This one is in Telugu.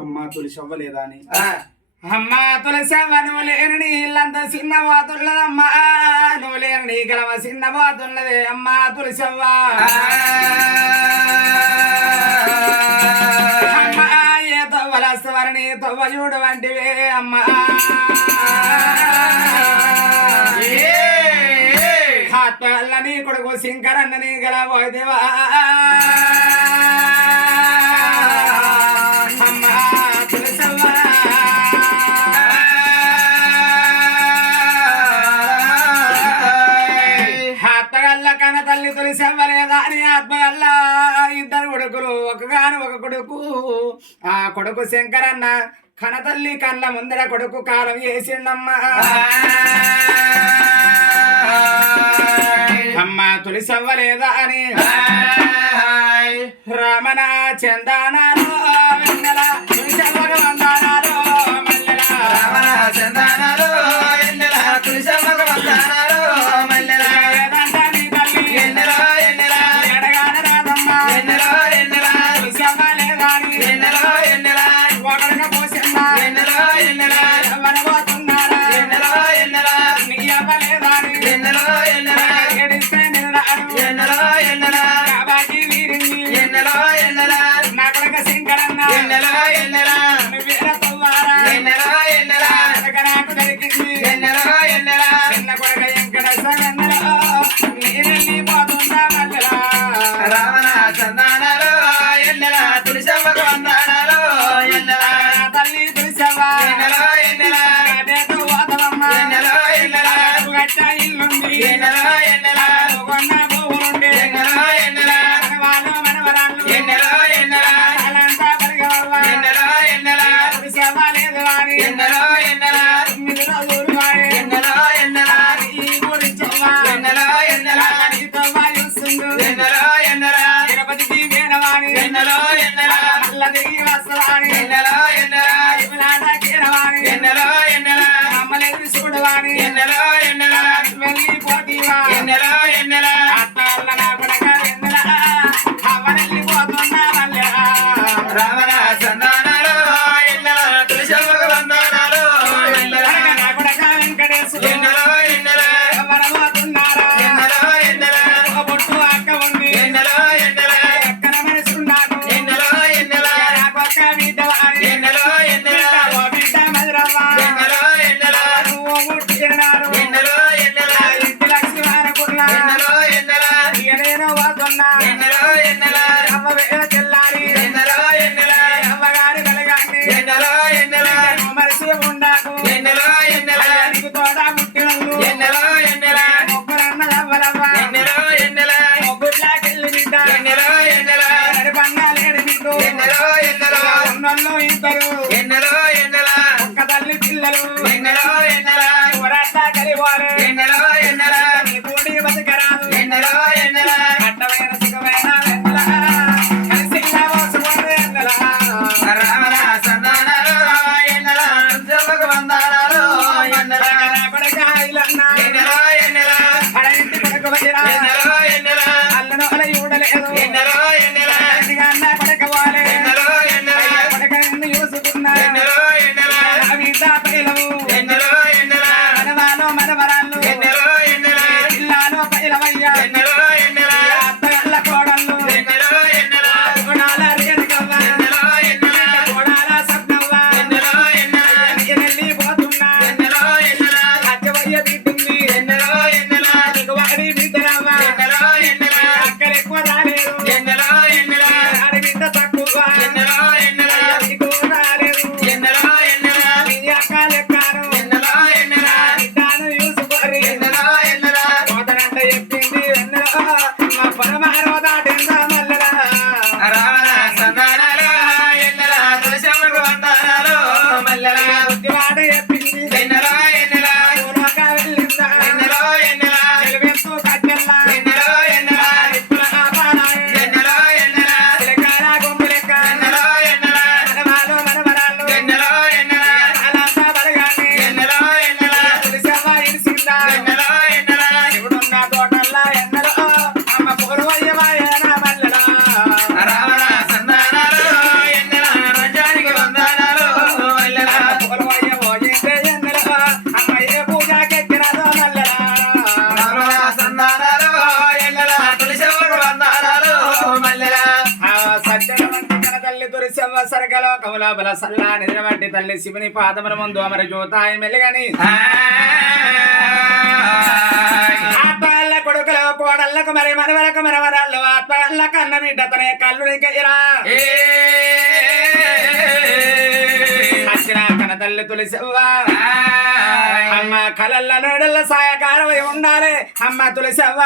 అమ్మా తులిసవ్వలేదా అని అమ్మా తులసవ్వ నువ్వు లేని ఇల్లంతా చిన్నబోతున్నదమ్మా నువ్వు లేని గలవ చిన్నబోతున్నది అమ్మా తులసవ్వ అమ్మా ఏ తవ్వలస్తవని తవ్వయుడు వంటివే అమ్మా ఆత్మల్లని కొడుకు శంకరన్నని గలవోదేవా అమ్మా తులసవ్వ కన తల్లి తులసవ్వలేదా అని ఆత్మగల్ల ఇద్దరు కొడుకులు ఒక కొడుకు ఆ కొడుకు శంకరన్న కన తల్లి కళ్ళ ముందర కొడుకు కాలం వేసిండమ్మా అమ్మ తులసవ్వలేదా అని రమణ చందానాలో వెన్నెల తులసవ్వకు వందనాలు మల్లెల రమణ చందానాలో వెన్నెల తులసవ్వకు వందనాలు మల్లెల తల్లి తులసవ్వ సరగలోకముల బల సల్లా నిద్రబట్టి తల్లి శివుని పాదముల ముందు అమర జ్యోతాయి మెలుగని ఆత్మగల్ల కొడుకుల కోడళ్ళకు మరి మనవరకు మనవరాళ్ళు ఆత్మగల్ల కన్న బిడ్డ తనే కళ్ళు నీకయ్యరా వచ్చిన కన తల్లి తులసవ్వ అమ్మ కలల్ల నోడల్ల సాయకారమై ఉండాలి అమ్మ తులసవ్వ